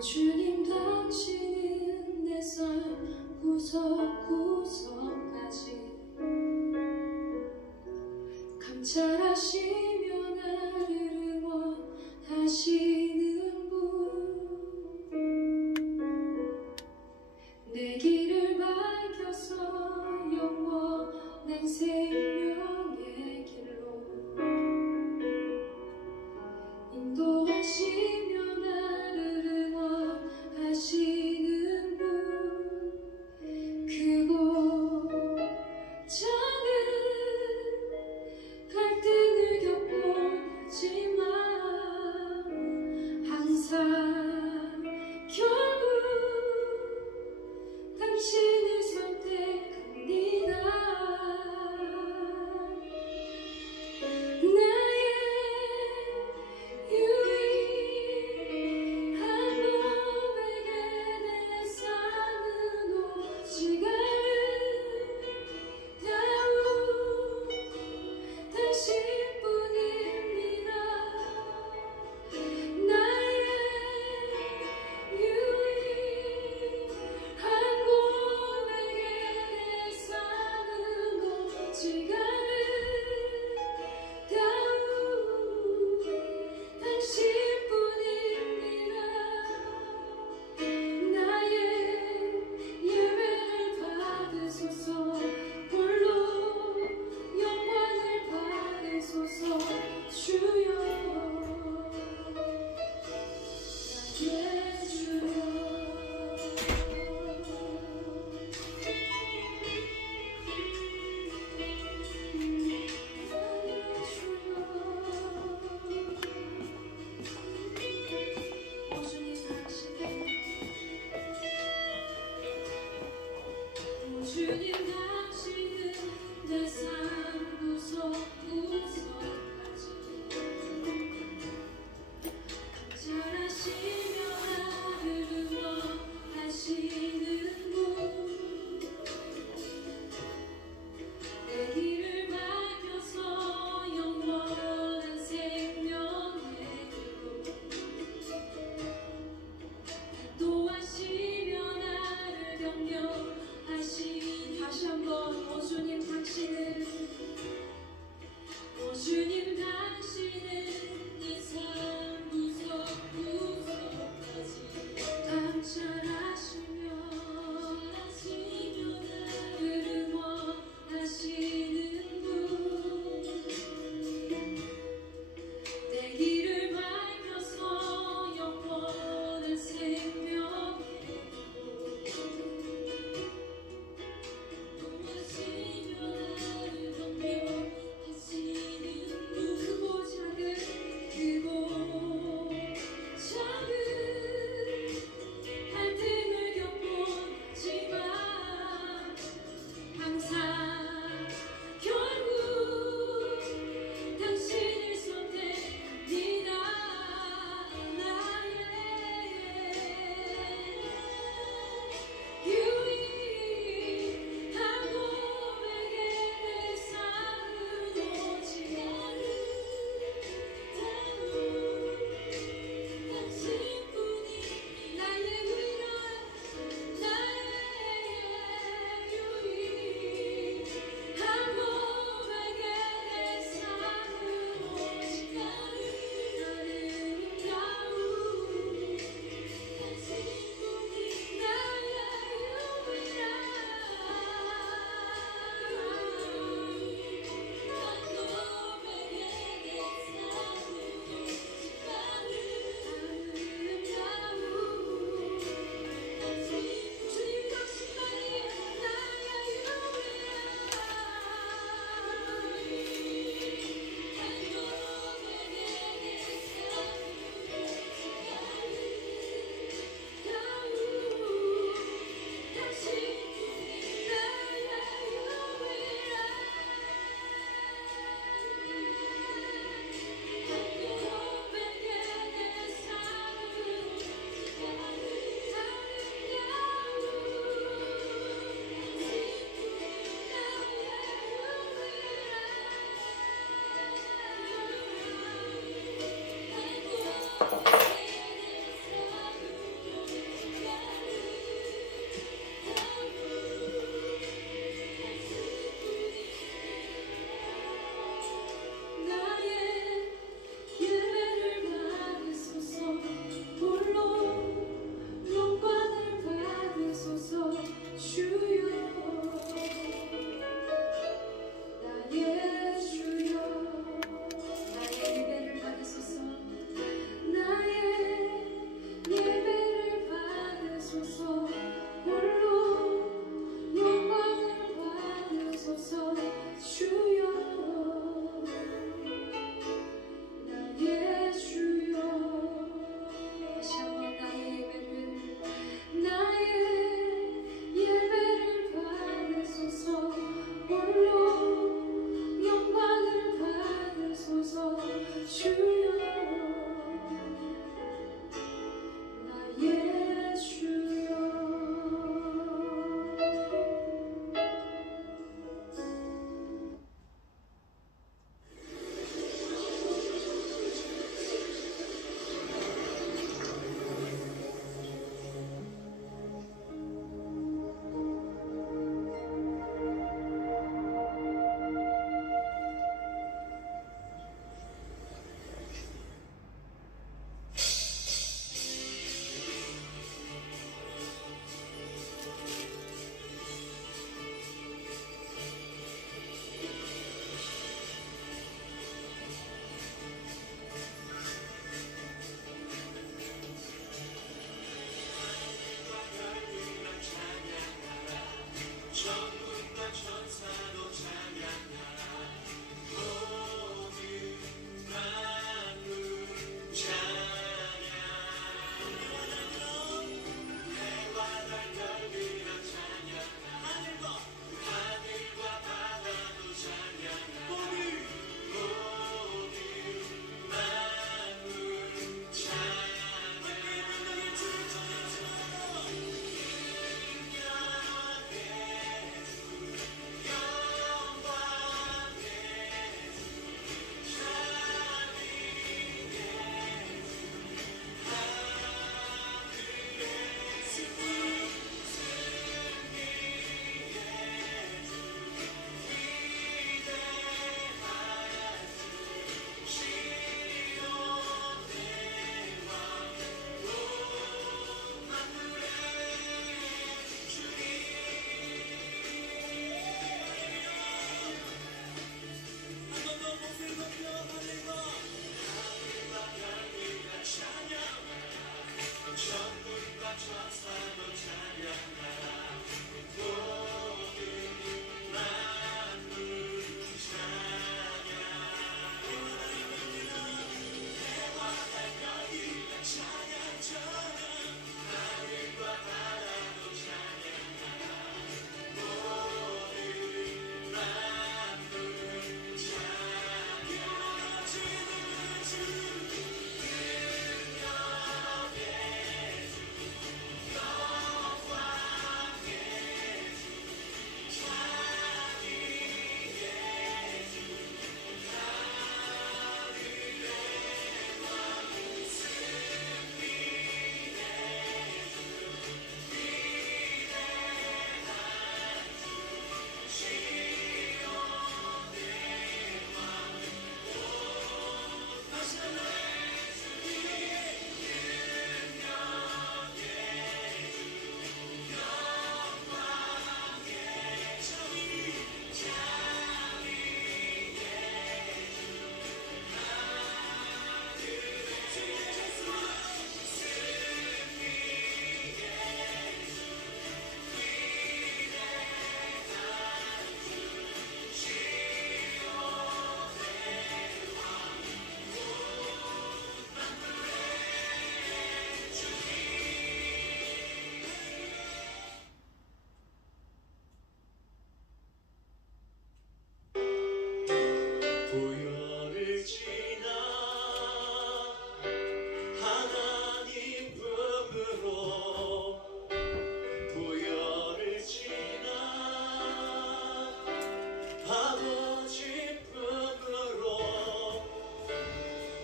주님 당신은 내 삶 구석구석까지 감찰하시며 나를 응원하시는 분 내 길을 밝혀서 영원한 생명의 길로 인도하시며 나를 응원하시는 분 그곳 작은 갈등을 겪고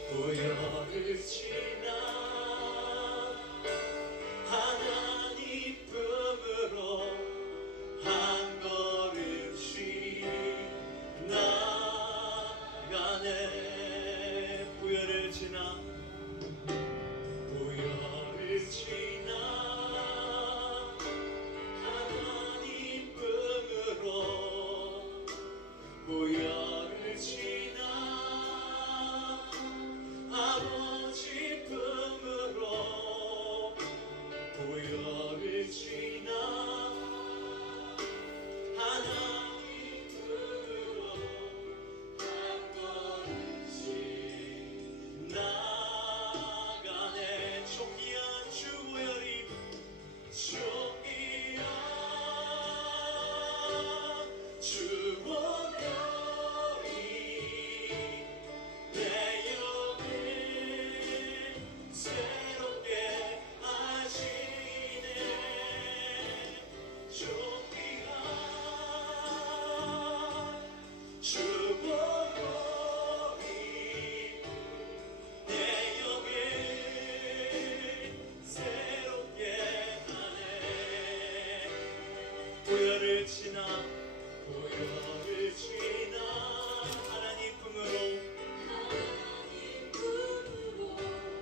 우열을 지나 지나 보혈을 지나 하나님 품으로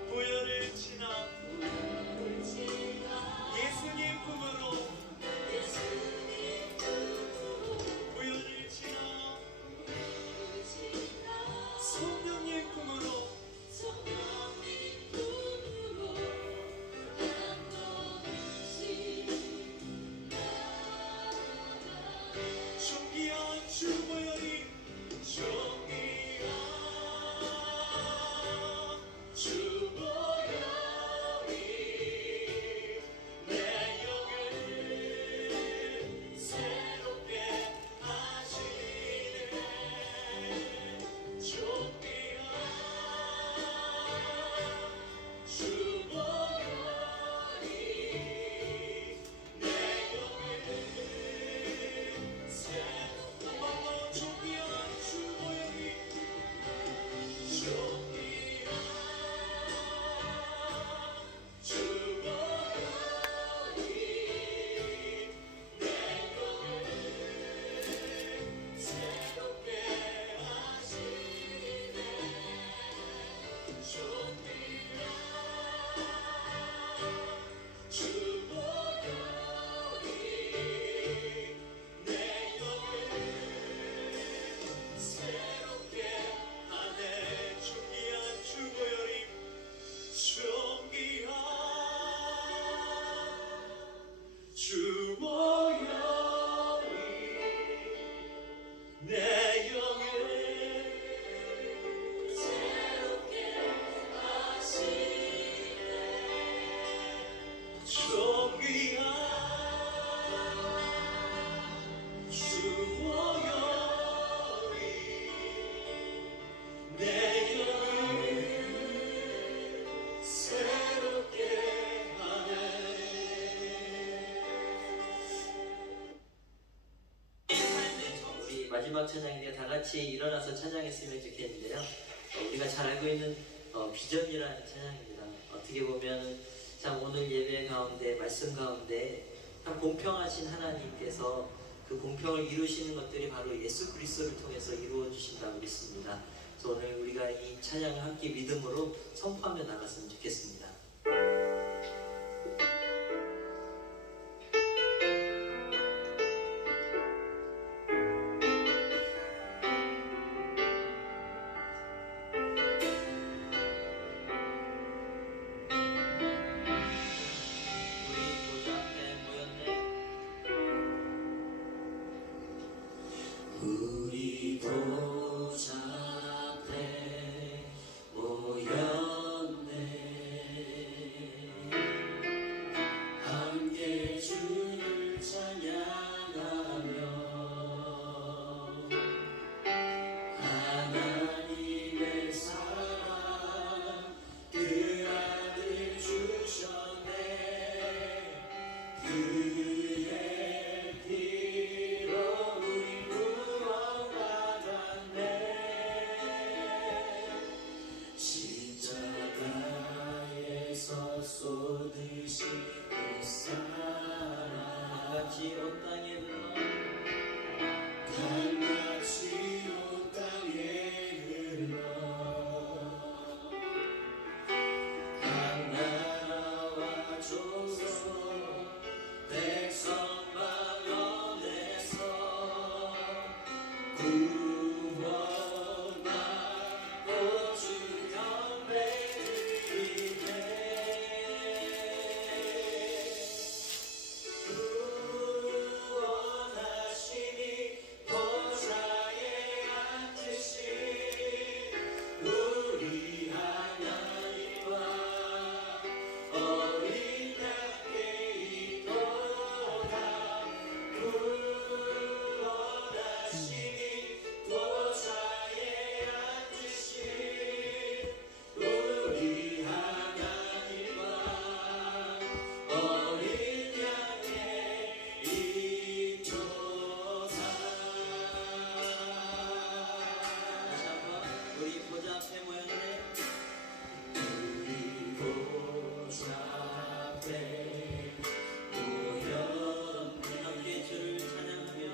보혈을 지나 예수님 품으로 보혈을 지나 성령님 품으로 존귀한 주 보혈이 존귀한 주 보혈이 내 영을 새롭게 하시네. 존귀한 주 보혈이 내 영을 새롭게 존귀한 주 보혈이 존귀한 주 보혈이 내 영을 새롭게 하시네. 존귀한 주 보혈이 내 영을 새롭게 하네. 존귀한 주 보혈이 존귀한 주 보혈이 내 영을 새롭게 하시네. 존귀한 주 보혈이 내 영을 새롭게 하네. 우리 마지막 찬양인데 다 같이 일어나서 찬양했으면 좋겠는데요. 우리가 잘 알고 있는 비전이라는 찬양입니다. 어떻게 보면 참 오늘 예배 가운데 말씀 가운데 참 공평하신 하나님께서 그 공평을 이루시는 것들이 바로 예수 그리스도를 통해서 이루어 주신다고 믿습니다. 그래서 오늘 우리가 이 찬양을 함께 믿음으로 선포하며 나갔으면 좋겠습니다. 우리 보좌 앞에 모였네. 함께 주를 찬양하며 하나님의 사랑 그 아들 주셨네. 그의 피로 우리 구원받았네. 십자가에서 쏟으신 그 사랑 같이 온 땅에 흘러 강같이 온 땅에 흘러 각 나라와 족속 백성 방언에서 구원받고 주 경배 드리네. 구원하시니 보좌에 앉으신 우리 하나님과 어린 양께 있도다. 구원하시니 보좌에 앉으신 우리 하나님과 어린 양께 있도다. 다시 한번 우리 보좌 앞에 모였네. 우리 보좌 앞에 모였네. 함께 주를 찬양하며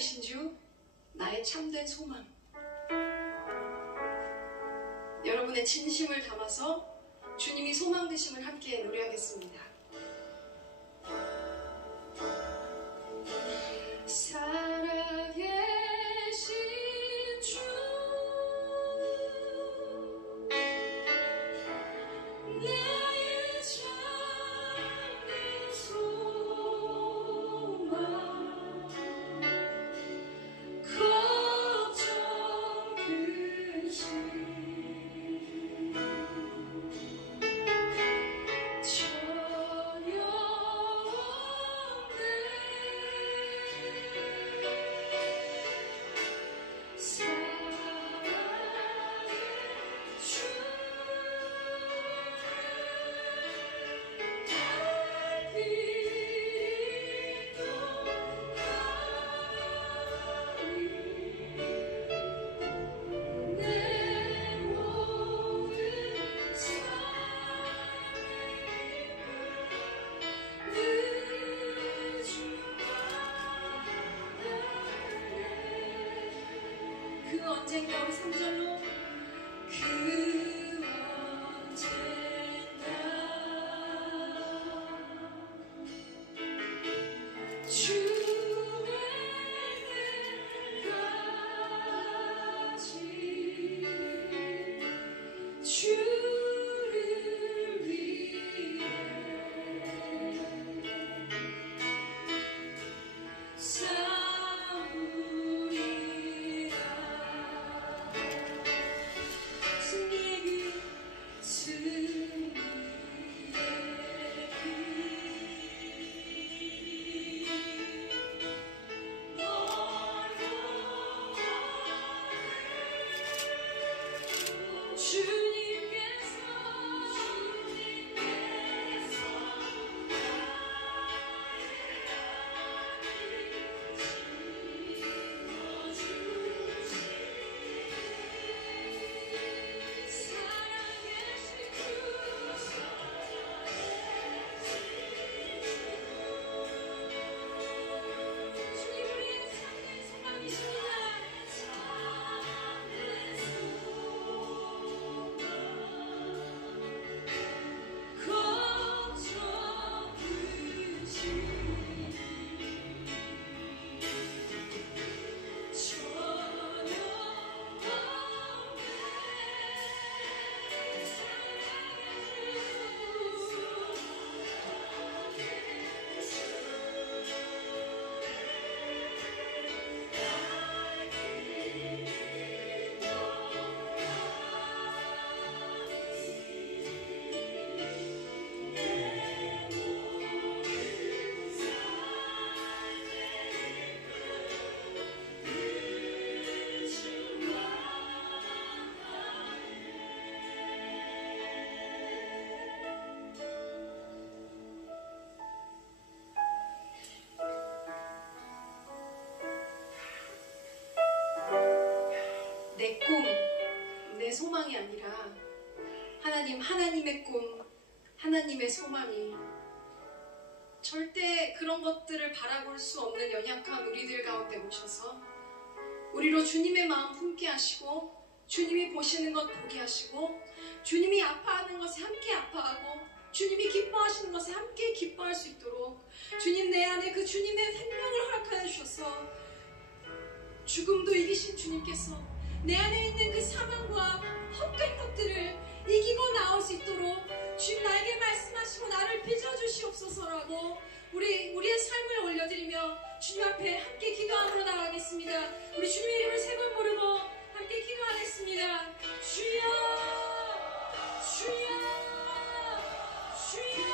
살아계신 주, 나의 참된 소망. 여러분의 진심을 담아서 주님이 소망 되심을 함께 노래하겠습니다. 살아계신 주 나의 참된 소망 걱정 근심 전혀 없네 사랑의 주 달빛도 하리 내 모든 삶을 늘 주와 그 언젠가 우리 3절로 그 언젠가 주의 날까지 주를 위해 싸우리라 승리의 길 승리의 길 내 꿈, 내 소망이 아니라 하나님의 꿈, 하나님의 소망이 절대 그런 것들을 바라볼 수 없는 연약한 우리들 가운데 오셔서 우리로 주님의 마음 품게 하시고 주님이 보시는 것 보게 하시고 주님이 아파하는 것에 함께 아파하고 주님이 기뻐하시는 것에 함께 기뻐할 수 있도록 주님 내 안에 그 주님의 생명을 허락하여 주셔서 죽음도 이기신 주님께서 내 안에 있는 그 사망과 헛된 것들을 이기고 나올 수 있도록 주님 나에게 말씀하시고 나를 빚어주시옵소서라고 우리의 삶을 올려드리며 주님 앞에 함께 기도함으로 나가겠습니다. 우리 주님의 이름을 세 번 부르고 함께 기도하겠습니다. 주여 주여 주여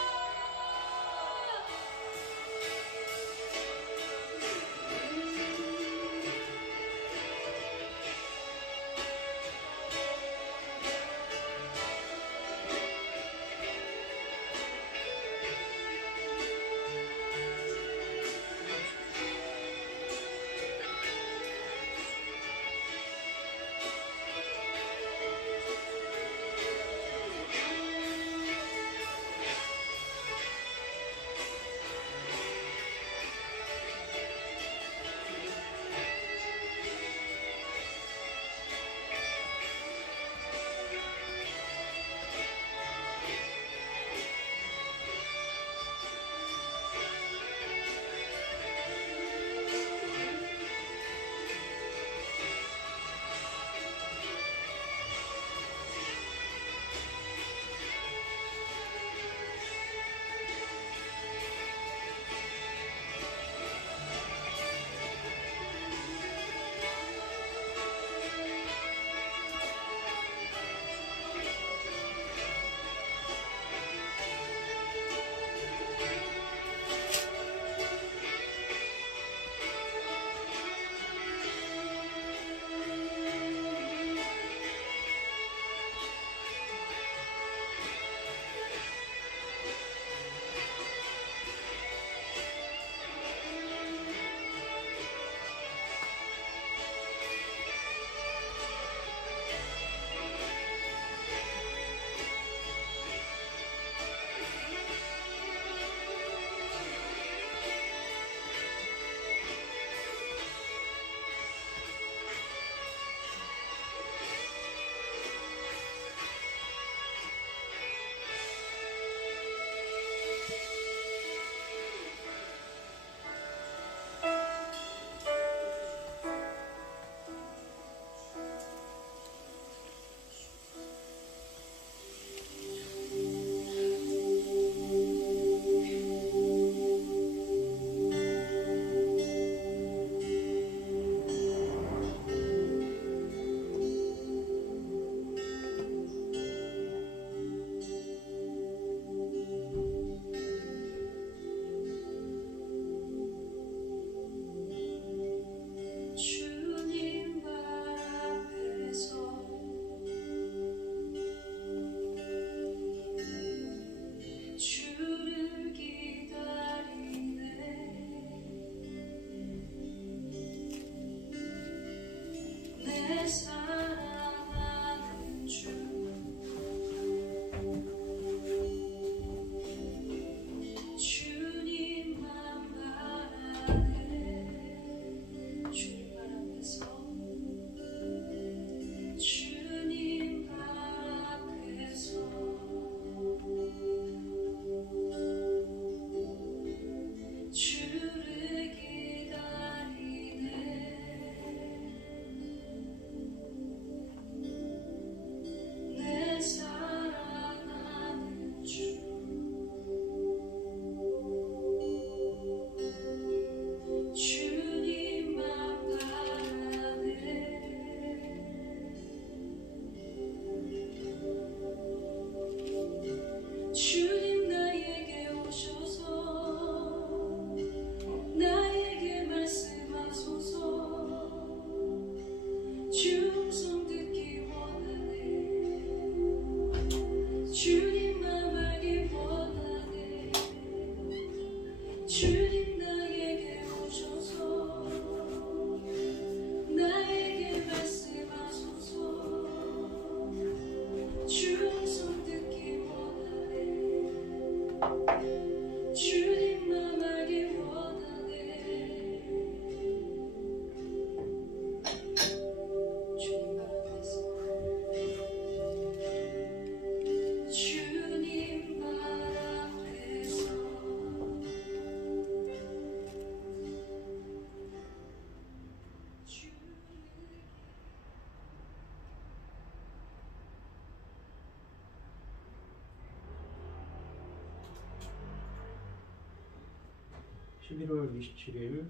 11월 27일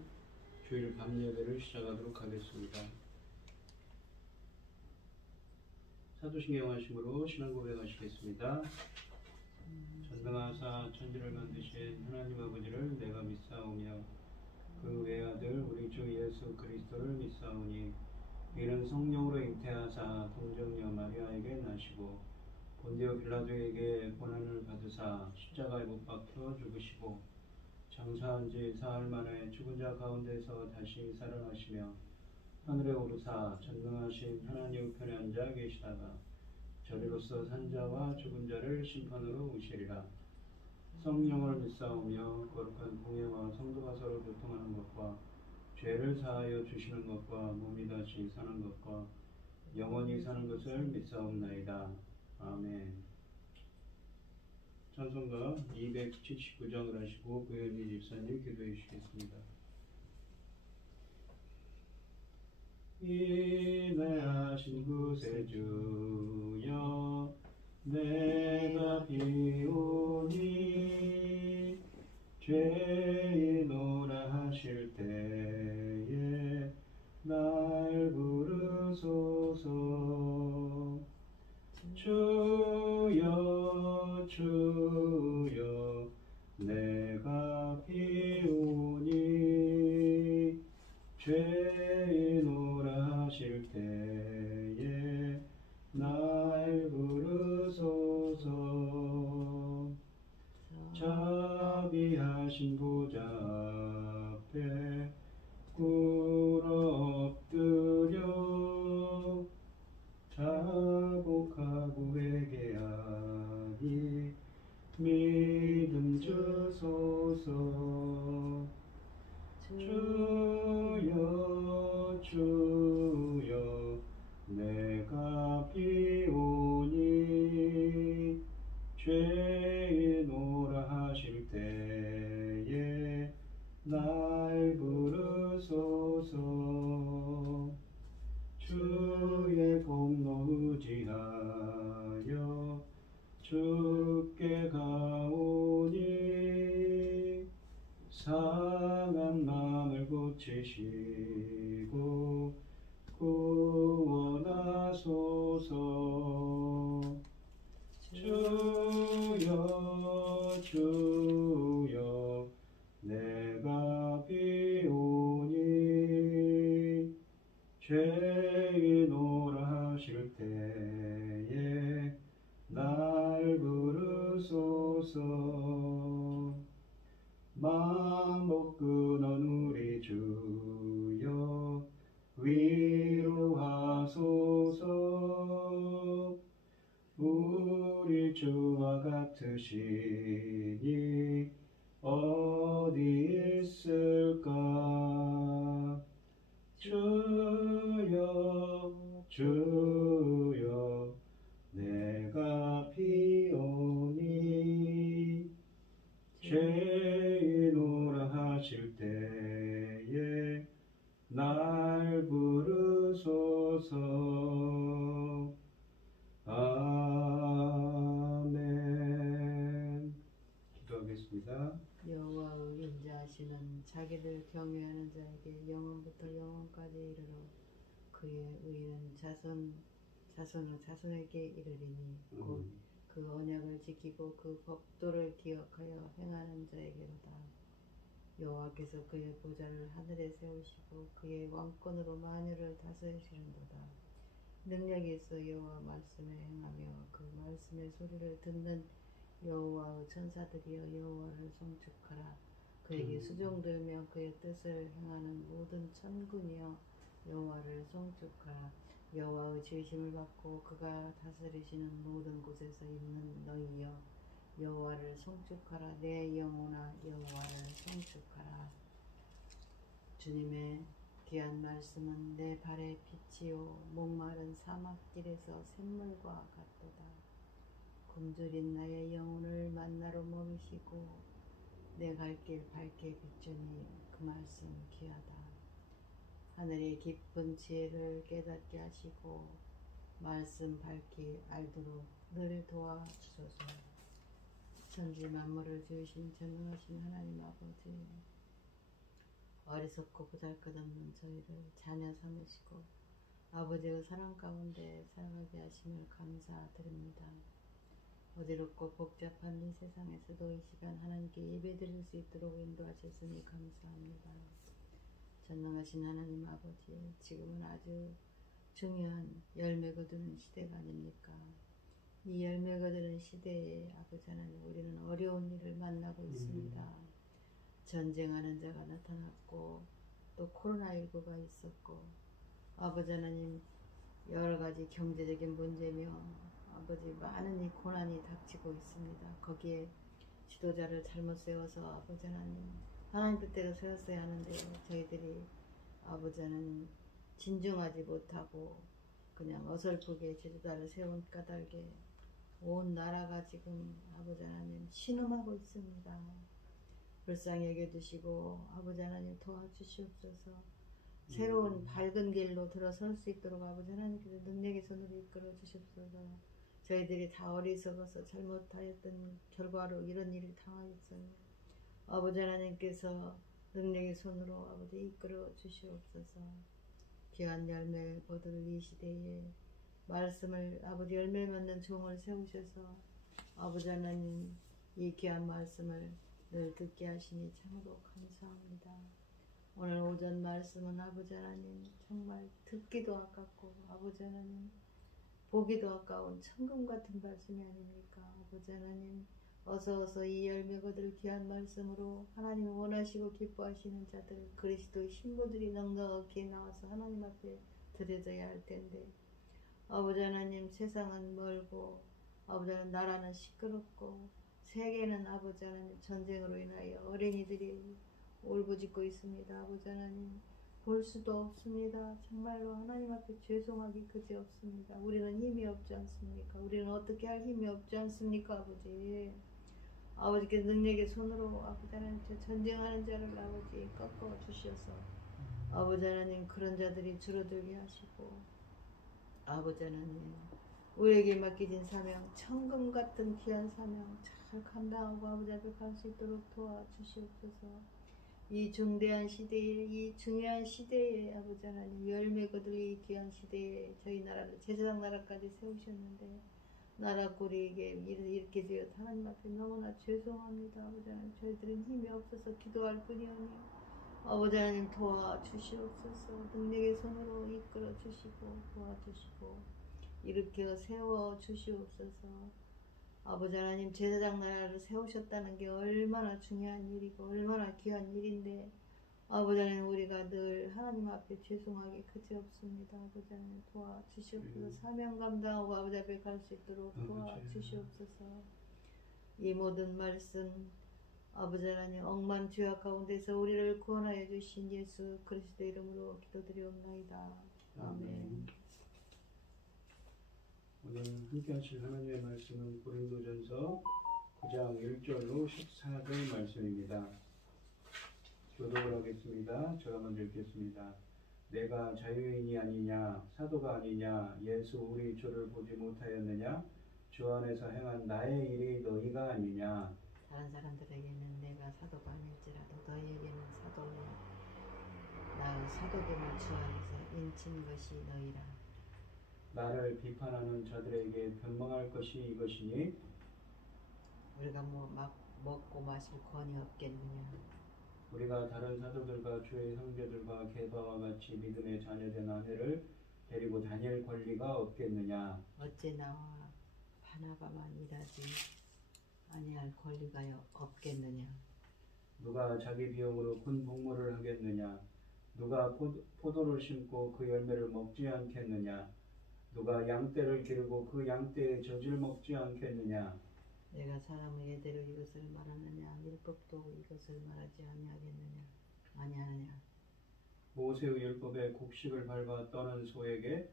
주일 밤 예배를 시작하도록 하겠습니다. 사도신경 하심으로 신앙 고백하시겠습니다. 전능하사 천지를 만드신 하나님 아버지를 내가 믿사오며 그 외아들 우리 주 예수 그리스도를 믿사오니 이는 성령으로 잉태하사 동정녀 마리아에게 나시고 본디오 빌라도에게 고난을 받으사 십자가에 못 박혀 죽으시고 장사한 지 사흘 만에 죽은 자 가운데서 다시 살아나시며 하늘에 오르사 전능하신 하나님 우편에 앉아 계시다가 저리로서 산자와 죽은 자를 심판으로 오시리라. 성령을 믿사오며 거룩한 공예와 성도가 서로 교통하는 것과 죄를 사하여 주시는 것과 몸이 다시 사는 것과 영원히 사는 것을 믿사옵나이다. 아멘. 찬송가 279장을 하시고 구현미 집사님 기도해 주시겠습니다. 인내하신 구세주여 내가 비오니 죄인오라 하실 때에 날 부르소서. 주여 주여 내가 비오니 죄인오라 하실 때에 날 부르소서. 자비하신 보좌 앞에 꿇어 엎드려 자복하고 회개하니 믿음 주소서. 주여 주여 내가 비오니 죄인오라 하실 때에 날 부르소서. 주의 공로 의지하여 주께 가오니 상한 마음을 고치시고 구원하소서. 주여 주여 내가 비오니 죄인오라 하실 때에 날 부르소서. 만복 끊은 우리 주여 위로하소서. 우리 주와 같으시니 어디 있을까. 주여 주여 내가 비오니 죄인오라 하실 때에 날 부르소서. 아멘. 기도하겠습니다. 여호와의 인자하시는 자기를 경외하는 자에게 영원부터 영원까지 이르러 그의 의는 자손의 자손에게 이르리니 곧 그 언약을 지키고 그 법도를 기억하여 행하는 자에게로다. 여호와께서 그의 보좌를 하늘에 세우시고 그의 왕권으로 만유를 다스리시는도다. 능력이 있어 여호와 말씀에 행하며 그 말씀의 소리를 듣는 여호와의 천사들이여 여호와를 송축하라. 그에게 수종들며 그의 뜻을 행하는 모든 천군이여 여호와를 송축하라. 여호와의 지으심을 받고 그가 다스리시는 모든 곳에서 있는 너희여 여호와를 송축하라. 내 영혼아 여호와를 송축하라. 주님의 귀한 말씀은 내 발의 빛이요 목마른 사막길에서 샘물과 같도다. 굶주린 나의 영혼을 만나로 먹이시고 내 갈 길 밝게 비추니 그 말씀 귀하다. 하늘의 깊은 지혜를 깨닫게 하시고 말씀 밝히 알도록 늘 도와주소서. 천지 만물을 지으신 전능하신 하나님 아버지, 어리석고 보잘것없는 저희를 자녀 삼으시고 아버지의 사랑 가운데 살아가게 하심을 감사드립니다. 어지럽고 복잡한 이 세상에서도 이 시간 하나님께 예배드릴 수 있도록 인도하셨으니 감사합니다. 전능하신 하나님 아버지, 지금은 아주 중요한 열매 거두는 시대가 아닙니까? 이 열매 거두는 시대에 아버지 하나님, 우리는 어려운 일을 만나고 있습니다. 전쟁하는 자가 나타났고 또 코로나19가 있었고 아버지 하나님, 여러 가지 경제적인 문제며 아버지 많은 이 고난이 닥치고 있습니다. 거기에 지도자를 잘못 세워서 아버지 하나님 뜻대로 세웠어야 하는데 저희들이 아버지 하나님 진중하지 못하고 그냥 어설프게 지도자를 세운 까닭에 온 나라가 지금 아버지 하나님 신음하고 있습니다. 불쌍히 여겨주시고 아버지 하나님 도와주시옵소서. 새로운 밝은 길로 들어설 수 있도록 아버지 하나님께서 능력의 손으로 이끌어 주시옵소서. 저희들이 다 어리석어서 잘못하였던 결과로 이런 일을 당하였어요. 아버지 하나님께서 능력의 손으로 아버지 이끌어 주시옵소서. 귀한 열매 거둘 이 시대에 말씀을 아버지 열매 맺는 종을 세우셔서 아버지 하나님 이 귀한 말씀을 늘 듣게 하시니 참으로 감사합니다. 오늘 오전 말씀은 아버지 하나님 정말 듣기도 아깝고 아버지 하나님 보기도 아까운 천금 같은 말씀이 아닙니까? 아버지 하나님 어서 이 열매 거둘 귀한 말씀으로 하나님 원하시고 기뻐하시는 자들 그리스도의 신부들이 넉넉히 나와서 하나님 앞에 드려져야 할 텐데 아버지 하나님 세상은 멀고 아버지 하나님 나라는 시끄럽고 세계는 아버지 하나님 전쟁으로 인하여 어린이들이 울부짖고 있습니다. 아버지 하나님 볼 수도 없습니다. 정말로 하나님 앞에 죄송하기 그지없습니다. 우리는 힘이 없지 않습니까? 우리는 어떻게 할 힘이 없지 않습니까? 아버지 아버지께서 능력의 손으로 아버지 하나님 전쟁하는 자를 아버지 꺾어 주셔서 아버지 하나님 그런 자들이 줄어들게 하시고 아버지 하나님 우리에게 맡기진 사명 천금 같은 귀한 사명 잘 감당하고 아버지 앞에 갈 수 있도록 도와주시옵소서. 이 중대한 시대에 이 중요한 시대에 아버지 하나님 열매 거둘 이 귀한 시대에 저희 나라를 제사장 나라까지 세우셨는데 나라 꼴이게 이렇게 되어 하나님 앞에 너무나 죄송합니다. 아버지 하나님 저희들은 힘이 없어서 기도할 뿐이오니 아버지 하나님 도와주시옵소서. 능력의 손으로 이끌어 주시고 도와주시고 일으켜 세워 주시옵소서. 아버지 하나님 제사장 나라를 세우셨다는 게 얼마나 중요한 일이고 얼마나 귀한 일인데 아버지 하나님 우리가 늘 하나님 앞에 죄송하기 그지없습니다. 아버지 하나님 도와주시옵소서. 사명 감당하고 아버지 앞에 갈 수 있도록 도와주시옵소서. 이 모든 말씀 아버지 하나님 억만 죄악 가운데서 우리를 구원하여 주신 예수 그리스도 이름으로 기도드리옵나이다. 아멘. 오늘 함께 하실 하나님의 말씀은 고린도전서 9장 1절로 14절 말씀입니다. 교독을 하겠습니다. 제가 먼저 읽겠습니다. 내가 자유인이 아니냐 사도가 아니냐 예수 우리 주를 보지 못하였느냐 주 안에서 행한 나의 일이 너희가 아니냐. 다른 사람들에게는 내가 사도가 아닐지라도 너희에게는 사도냐 나의 사도됨을 주 안에서 인친 것이 너희라. 나를 비판하는 자들에게 변명할 것이 이것이니 우리가 막 먹고 마실 권이 없겠느냐. 우리가 다른 사도들과 주의 형제들과 게바와 같이 믿음의 자녀된 아내를 데리고 다닐 권리가 없겠느냐. 어째 나와 바나바만 일하지 아니할 권리가 없겠느냐. 누가 자기 비용으로 군 복무를 하겠느냐. 누가 포도를 심고 그 열매를 먹지 않겠느냐. 누가 양떼를 기르고 그 양떼의 젖을 먹지 않겠느냐. 내가 사람의 예대로 이것을 말하느냐 율법도 이것을 말하지 아니하느냐. 모세의 율법에 곡식을 밟아 떠는 소에게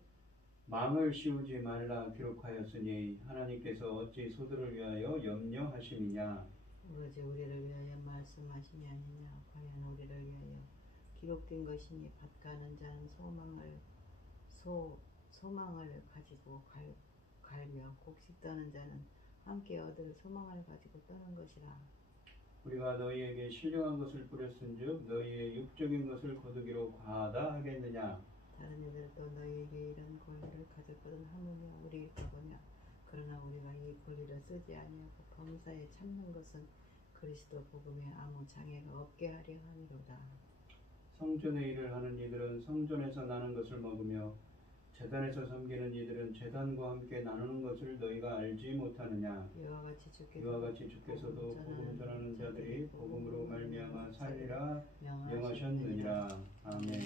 망을 씌우지 말라 기록하였으니 하나님께서 어찌 소들을 위하여 염려하심이냐. 오로지 우리를 위하여 말씀하심이 아니냐. 과연 우리를 위하여 기록된 것이니 밭가는 자는 소망을 가지고 갈며 곡식 떠는 자는 함께 얻을 소망을 가지고 떠는 것이라. 우리가 너희에게 신령한 것을 뿌렸은즉 너희의 육적인 것을 거두기로 과하다 하겠느냐. 다른 이들도 너희에게 이런 권리를 가졌거든 하느냐 우리 보냐. 그러나 우리가 이 권리를 쓰지 아니하고 범사에 참는 것은 그리스도 복음에 아무 장애가 없게 하려 함이로다. 성전의 일을 하는 이들은 성전에서 나는 것을 먹으며 제단에서 섬기는 이들은 제단과 함께 나누는 것을 너희가 알지 못하느냐. 이와 같이 주께서도 복음 전하는 자들이 복음으로 말미암아 살리라 명하셨느니라. 아멘.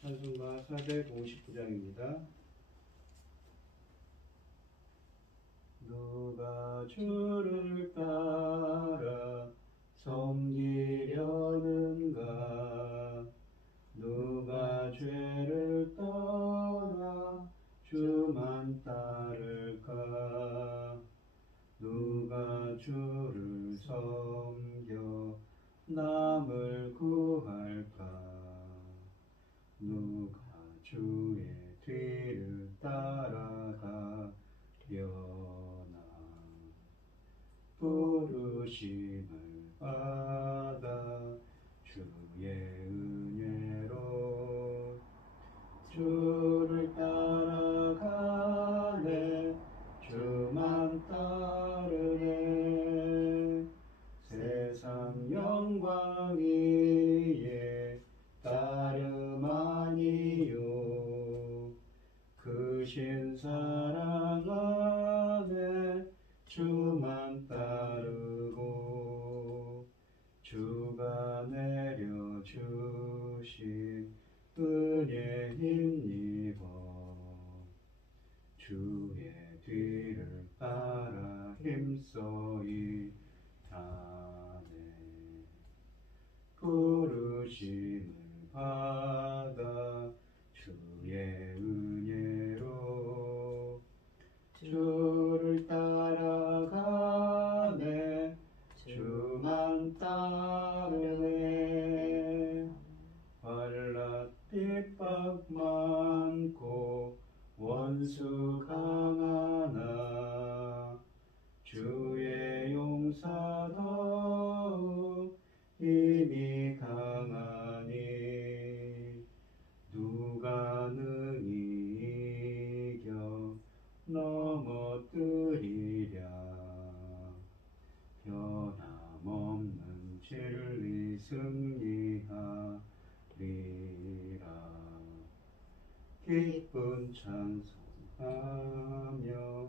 찬송가 459장입니다. 누가 주를 따라 섬기려는가. 누가 죄를 떠나 주만 따를까. 누가 주를 섬겨 남을 구할까. 누가 주의 뒤를 따라가려나. 부르심을 받아 주의 은혜로 주를 따라가네. 주만 따르네. 세상 영광 위에 따름 아니요. 크신 사랑 안에 주만 따르고 주가 내려주신 은혜 힘입어 주의 뒤를 따라 힘써 일하네. 부르심을 받아 주의 은혜로 주를 따라가네. 주만 따르네. 환란 핍박 많고 원수 강하나 주의 용사 더욱 힘이 강하니. 누가 능히 이겨 넘어뜨리랴. 변함없는 진리 승리하리라. 기쁜 찬송하며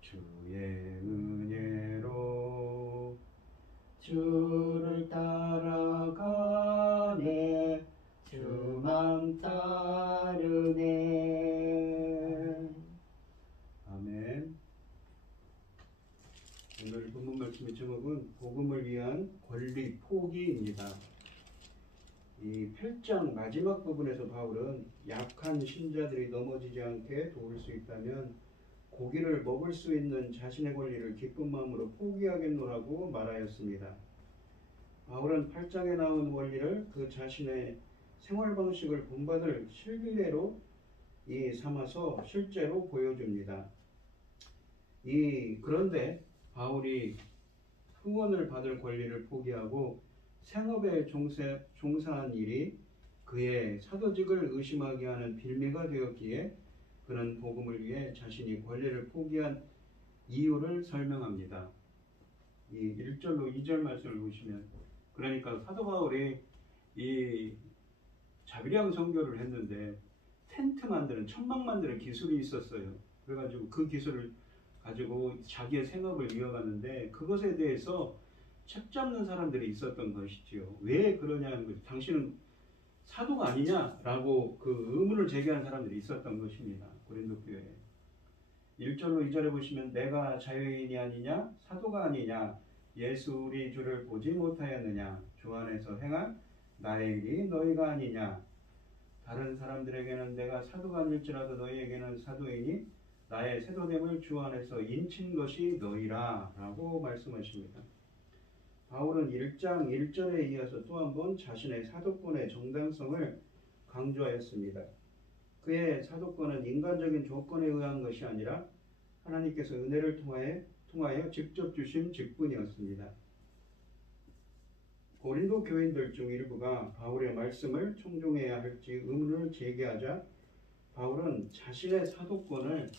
주의 은혜로 주를 따라가네. 주만 따르네. 아멘. 오늘 본문 말씀의 제목은 복음을 위한 권리 포기입니다. 이 8장 마지막 부분에서 바울은 약한 신자들이 넘어지지 않게 도울 수 있다면 고기를 먹을 수 있는 자신의 권리를 기쁜 마음으로 포기하겠노라고 말하였습니다. 바울은 8장에 나온 원리를 그 자신의 생활 방식을 본받을 실례로 삼아서 실제로 보여줍니다. 그런데 바울이 후원을 받을 권리를 포기하고 생업에 종사한 일이 그의 사도직을 의심하게 하는 빌미가 되었기에 그는 복음을 위해 자신이 권리를 포기한 이유를 설명합니다. 이 1절로 2절 말씀을 보시면, 그러니까 사도 바울이 이 자비량 선교를 했는데 텐트 만드는, 천막 만드는 기술이 있었어요. 그래가지고 그 기술을 가지고 자기의 생업을 이어갔는데 그것에 대해서 책 잡는 사람들이 있었던 것이지요. 왜 그러냐는 거죠. 당신은 사도가 아니냐라고 그 의문을 제기한 사람들이 있었던 것입니다. 고린도 교회에. 1절로 2절에 보시면 내가 자유인이 아니냐, 사도가 아니냐, 예수 우리 주를 보지 못하였느냐, 주 안에서 행한 나의 일이 너희가 아니냐. 다른 사람들에게는 내가 사도가 아닐지라도 너희에게는 사도이니 나의 세도됨을 주 안에서 인친 것이 너희라 라고 말씀하십니다. 바울은 1장 1절에 이어서 또 한 번 자신의 사도권의 정당성을 강조하였습니다. 그의 사도권은 인간적인 조건에 의한 것이 아니라 하나님께서 은혜를 통하여 통하여 직접 주신 직분이었습니다. 고린도 교인들 중 일부가 바울의 말씀을 청종해야 할지 의문을 제기하자 바울은 자신의 사도권을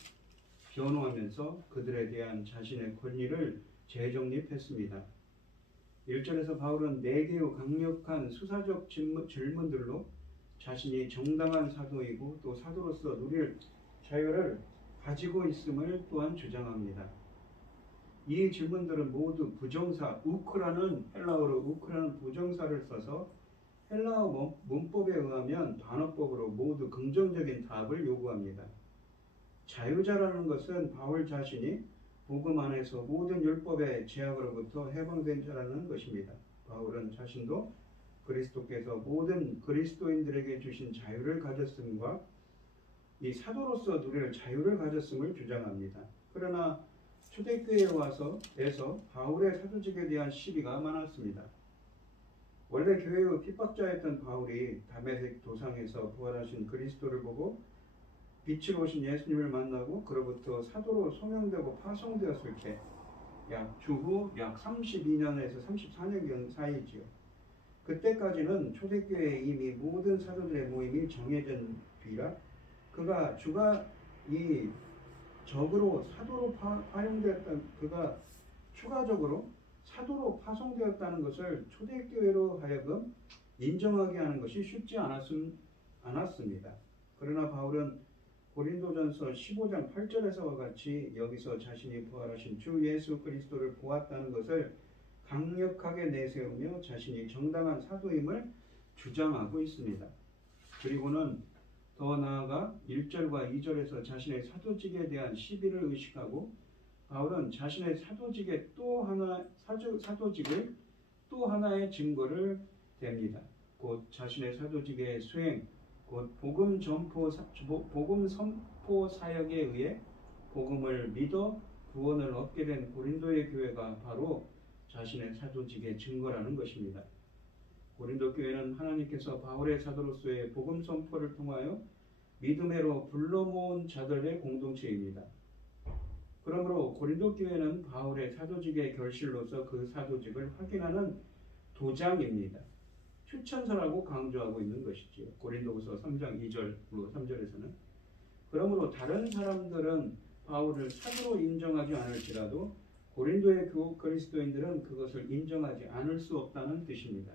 변호하면서 그들에 대한 자신의 권리를 재정립했습니다. 1절에서 바울은 4개의 강력한 수사적 질문들로 자신이 정당한 사도이고 또 사도로서 누릴 자유를 가지고 있음을 또한 주장합니다. 이 질문들은 모두 부정사, 우크라는 헬라어로 우크라는 부정사를 써서 헬라어 문법에 의하면 반어법으로 모두 긍정적인 답을 요구합니다. 자유자라는 것은 바울 자신이 복음 안에서 모든 율법의 제약으로부터 해방된 자라는 것입니다. 바울은 자신도 그리스도께서 모든 그리스도인들에게 주신 자유를 가졌음과 이 사도로서 누릴 자유를 가졌음을 주장합니다. 그러나 초대교회에 와서에서 바울의 사도직에 대한 시비가 많았습니다. 원래 교회의 핍박자였던 바울이 다메섹 도상에서 부활하신 그리스도를 보고 빛으로 오신 예수님을 만나고 그로부터 사도로 소명되고 파송되었을 때 주후 약 32년에서 34년 사이지요. 그때까지는 초대교회에 이미 모든 사도들의 모임이 정해진 뒤라 주가 이 적으로 사도로 파송되었던 그가 추가적으로 사도로 파송되었다는 것을 초대교회로 하여금 인정하게 하는 것이 쉽지 않았습니다. 그러나 바울은 고린도전서 15장 8절에서와 같이 여기서 자신이 부활하신 주 예수 그리스도를 보았다는 것을 강력하게 내세우며 자신이 정당한 사도임을 주장하고 있습니다. 그리고는 더 나아가 1절과 2절에서 자신의 사도직에 대한 시비를 의식하고 바울은 자신의 사도직을 또 하나의 증거를 댑니다. 곧 자신의 사도직의 수행, 곧 복음 선포 사역에 의해 복음을 믿어 구원을 얻게 된 고린도의 교회가 바로 자신의 사도직의 증거라는 것입니다. 고린도 교회는 하나님께서 바울의 사도로서의 복음 선포를 통하여 믿음으로 불러 모은 자들의 공동체입니다. 그러므로 고린도 교회는 바울의 사도직의 결실로서 그 사도직을 확인하는 도장입니다. 추천서라고 강조하고 있는 것이지요. 고린도후서 3장 2절로 3절에서는 그러므로 다른 사람들은 바울을 사도로 인정하지 않을지라도 고린도의 그리스도인들은 그것을 인정하지 않을 수 없다는 뜻입니다.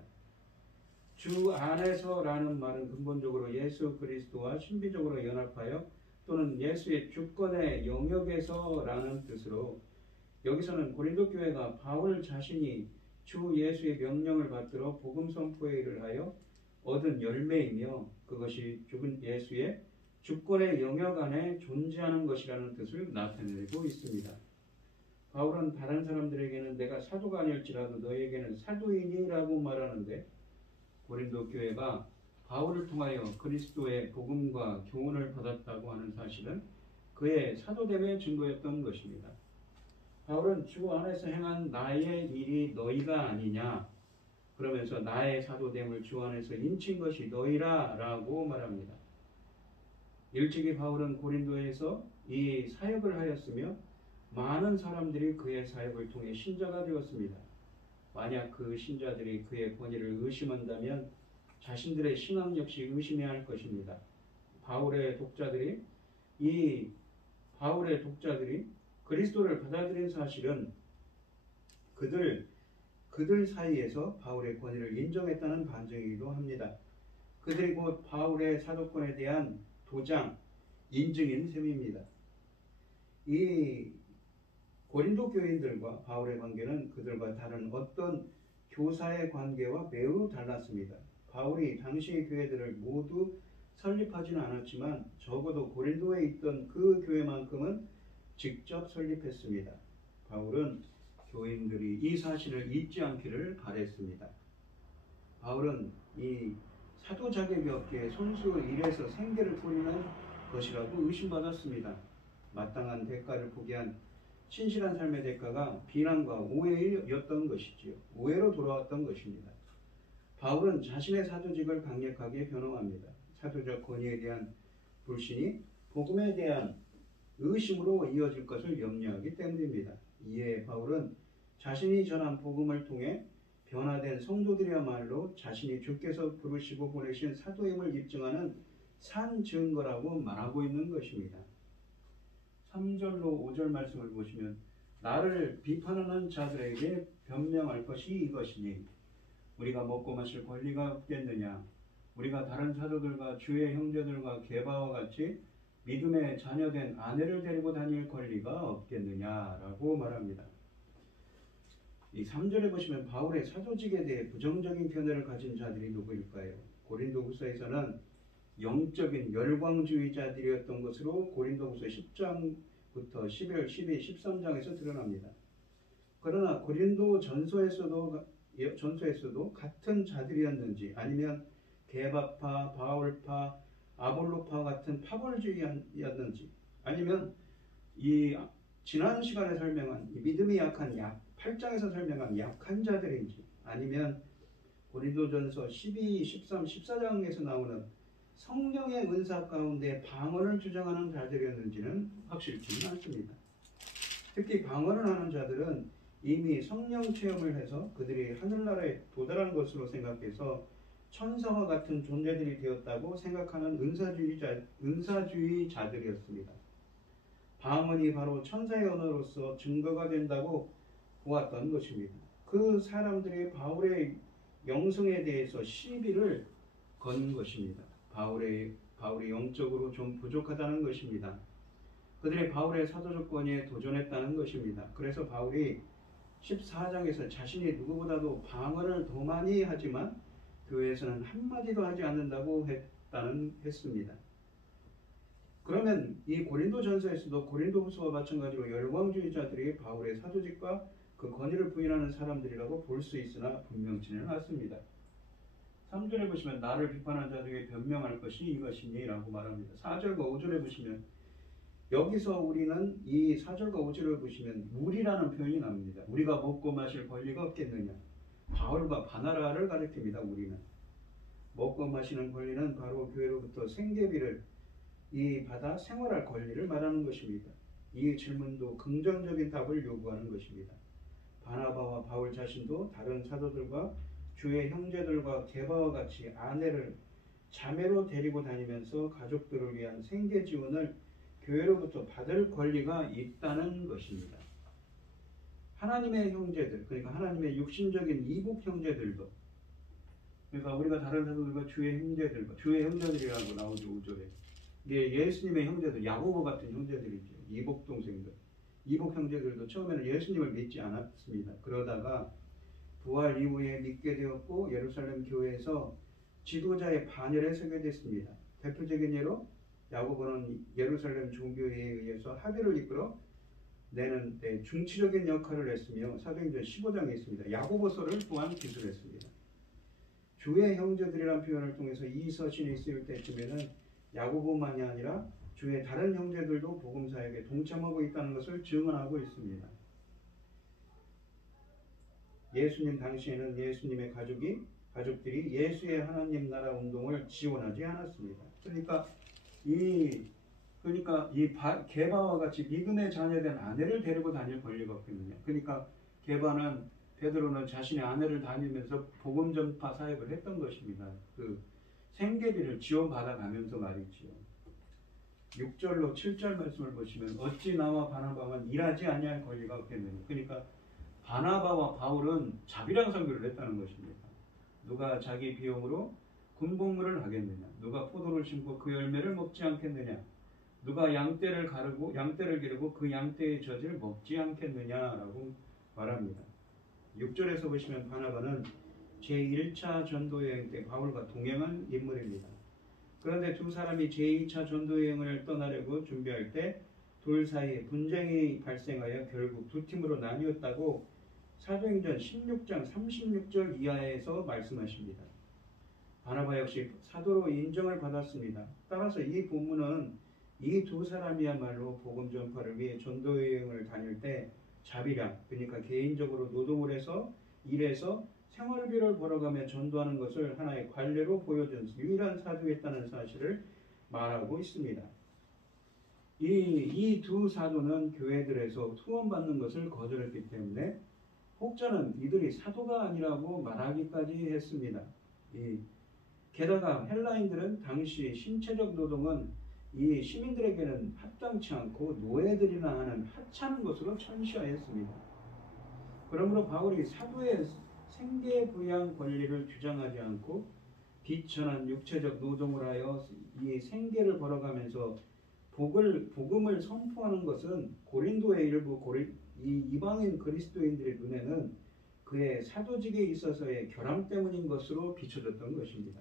주 안에서라는 말은 근본적으로 예수 그리스도와 신비적으로 연합하여 또는 예수의 주권의 영역에서라는 뜻으로 여기서는 고린도 교회가 바울 자신이 주 예수의 명령을 받들어 복음 선포에 일을 하여 얻은 열매이며 그것이 죽은 예수의 주권의 영역 안에 존재하는 것이라는 뜻을 나타내고 있습니다. 바울은 다른 사람들에게는 내가 사도가 아닐지라도 너에게는 사도이니라고 말하는데 고린도 교회가 바울을 통하여 그리스도의 복음과 교훈을 받았다고 하는 사실은 그의 사도됨의 증거였던 것입니다. 바울은 주 안에서 행한 나의 일이 너희가 아니냐 그러면서 나의 사도됨을 주 안에서 인친 것이 너희라 라고 말합니다. 일찍이 바울은 고린도에서 이 사역을 하였으며 많은 사람들이 그의 사역을 통해 신자가 되었습니다. 만약 그 신자들이 그의 권위를 의심한다면 자신들의 신앙 역시 의심해야 할 것입니다. 바울의 독자들이 그리스도를 받아들인 사실은 그들 사이에서 바울의 권위를 인정했다는 반증이기도 합니다. 그들이 곧 바울의 사도권에 대한 도장, 인증인 셈입니다. 이 고린도 교인들과 바울의 관계는 그들과 다른 어떤 교사의 관계와 매우 달랐습니다. 바울이 당시의 교회들을 모두 설립하지는 않았지만 적어도 고린도에 있던 그 교회만큼은 직접 설립했습니다. 바울은 교인들이 이 사실을 잊지 않기를 바랬습니다. 바울은 이 사도 자격이 없기에 손수 일에서 생계를 꾸리는 것이라고 의심받았습니다. 마땅한 대가를 포기한 신실한 삶의 대가가 비난과 오해였던 것이지요. 오해로 돌아왔던 것입니다. 바울은 자신의 사도직을 강력하게 변호합니다. 사도적 권위에 대한 불신이 복음에 대한 의심으로 이어질 것을 염려하기 때문입니다. 이에 바울은 자신이 전한 복음을 통해 변화된 성도들이야말로 자신이 주께서 부르시고 보내신 사도임을 입증하는 산 증거라고 말하고 있는 것입니다. 3절로 5절 말씀을 보시면 나를 비판하는 자들에게 변명할 것이 이것이니 우리가 먹고 마실 권리가 없겠느냐, 우리가 다른 사도들과 주의 형제들과 게바와 같이 믿음의 자녀된 아내를 데리고 다닐 권리가 없겠느냐라고 말합니다. 이 3절에 보시면 바울의 사도직에 대해 부정적인 견해를 가진 자들이 누구일까요? 고린도후서에서는 영적인 열광주의자들이었던 것으로 고린도후서 10장부터 11, 12, 13장에서 드러납니다. 그러나 고린도 전서에서도 같은 자들이었는지 아니면 게바파, 바울파, 아볼로파 같은 파벌주의였는지 아니면 이 지난 시간에 설명한 이 믿음이 약한 8장에서 설명한 약한 자들인지 아니면 고린도전서 12, 13, 14장에서 나오는 성령의 은사 가운데 방언을 주장하는 자들이었는지는 확실치 않습니다. 특히 방언을 하는 자들은 이미 성령 체험을 해서 그들이 하늘나라에 도달한 것으로 생각해서 천사와 같은 존재들이 되었다고 생각하는 은사주의자들이었습니다. 방언이 바로 천사의 언어로서 증거가 된다고 보았던 것입니다. 그 사람들이 바울의 영성에 대해서 시비를 건 것입니다. 바울이 영적으로 좀 부족하다는 것입니다. 그들이 바울의 사도적 권위에 도전했다는 것입니다. 그래서 바울이 14장에서 자신이 누구보다도 방언을 더 많이 하지만 교회에서는 한마디도 하지 않는다고 했습니다. 그러면 이 고린도전서에서도 고린도후서와 마찬가지로 열광주의자들이 바울의 사도직과 그 권위를 부인하는 사람들이라고 볼 수 있으나 분명치는 않습니다. 3절에 보시면 나를 비판한 자들에게 변명할 것이 이것이니 라고 말합니다. 4절과 5절에 보시면 여기서 우리는 이 4절과 5절을 보시면 우리라는 표현이 나옵니다. 우리가 먹고 마실 권리가 없겠느냐. 바울과 바나바를 가리킵니다. 우리는 먹고 마시는 권리는 바로 교회로부터 생계비를 받아 생활할 권리를 말하는 것입니다. 이 질문도 긍정적인 답을 요구하는 것입니다. 바나바와 바울 자신도 다른 사도들과 주의 형제들과 게바와 같이 아내를 자매로 데리고 다니면서 가족들을 위한 생계 지원을 교회로부터 받을 권리가 있다는 것입니다. 하나님의 형제들, 그러니까 하나님의 육신적인 이복 형제들도, 그러니까 우리가 다른 사도들과 주의 형제들이라고 나오죠. 5절에. 이게 예수님의 형제들, 야고보 같은 형제들이죠. 이복 동생들. 이복 형제들도 처음에는 예수님을 믿지 않았습니다. 그러다가 부활 이후에 믿게 되었고 예루살렘 교회에서 지도자의 반열에 서게 됐습니다. 대표적인 예로 야고보는 예루살렘 종교회에 의해서 합의를 이끌어 내는 데 중치적인 역할을 했으며 사도행전 15장에 있습니다. 야고보서를 또한 기술했습니다. 주의 형제들이라는 표현을 통해서 이 서신이 쓰일 때쯤에는 야고보만이 아니라 주의 다른 형제들도 복음사역에 동참하고 있다는 것을 증언하고 있습니다. 예수님 당시에는 예수님의 가족들이 예수의 하나님 나라 운동을 지원하지 않았습니다. 그러니까 이 게바와 같이 믿음의 자녀된 아내를 데리고 다닐 권리가 없겠느냐. 그러니까 베드로는 자신의 아내를 다니면서 복음 전파 사역을 했던 것입니다. 그 생계비를 지원받아 가면서 말이지요. 6절로 7절 말씀을 보시면 어찌 나와 바나바만 일하지 아니할 권리가 없겠느냐. 그러니까 바나바와 바울은 자비랑 선교를 했다는 것입니다. 누가 자기 비용으로 군복무를 하겠느냐. 누가 포도를 심고 그 열매를 먹지 않겠느냐. 누가 양떼를 기르고 그 양떼의 젖을 먹지 않겠느냐라고 말합니다. 6절에서 보시면 바나바는 제1차 전도여행 때 바울과 동행한 인물입니다. 그런데 두 사람이 제2차 전도여행을 떠나려고 준비할 때 둘 사이에 분쟁이 발생하여 결국 두 팀으로 나뉘었다고 사도행전 16장 36절 이하에서 말씀하십니다. 바나바 역시 사도로 인정을 받았습니다. 따라서 이 본문은 이 두 사람이야말로 복음 전파를 위해 전도여행을 다닐 때 자비량, 그러니까 개인적으로 노동을 해서 일해서 생활비를 벌어가며 전도하는 것을 하나의 관례로 보여준 유일한 사도였다는 사실을 말하고 있습니다. 이 두 사도는 교회들에서 후원받는 것을 거절했기 때문에 혹자는 이들이 사도가 아니라고 말하기까지 했습니다. 게다가 헬라인들은 당시 신체적 노동은 이 시민들에게는 합당치 않고 노예들이나 하는 하찮은 것으로 천시하였습니다. 그러므로 바울이 사도의 생계 부양 권리를 주장하지 않고 비천한 육체적 노동을 하여 이 생계를 벌어가면서 복음을 선포하는 것은 고린도의 일부 이방인 그리스도인들의 눈에는 그의 사도직에 있어서의 결함 때문인 것으로 비춰졌던 것입니다.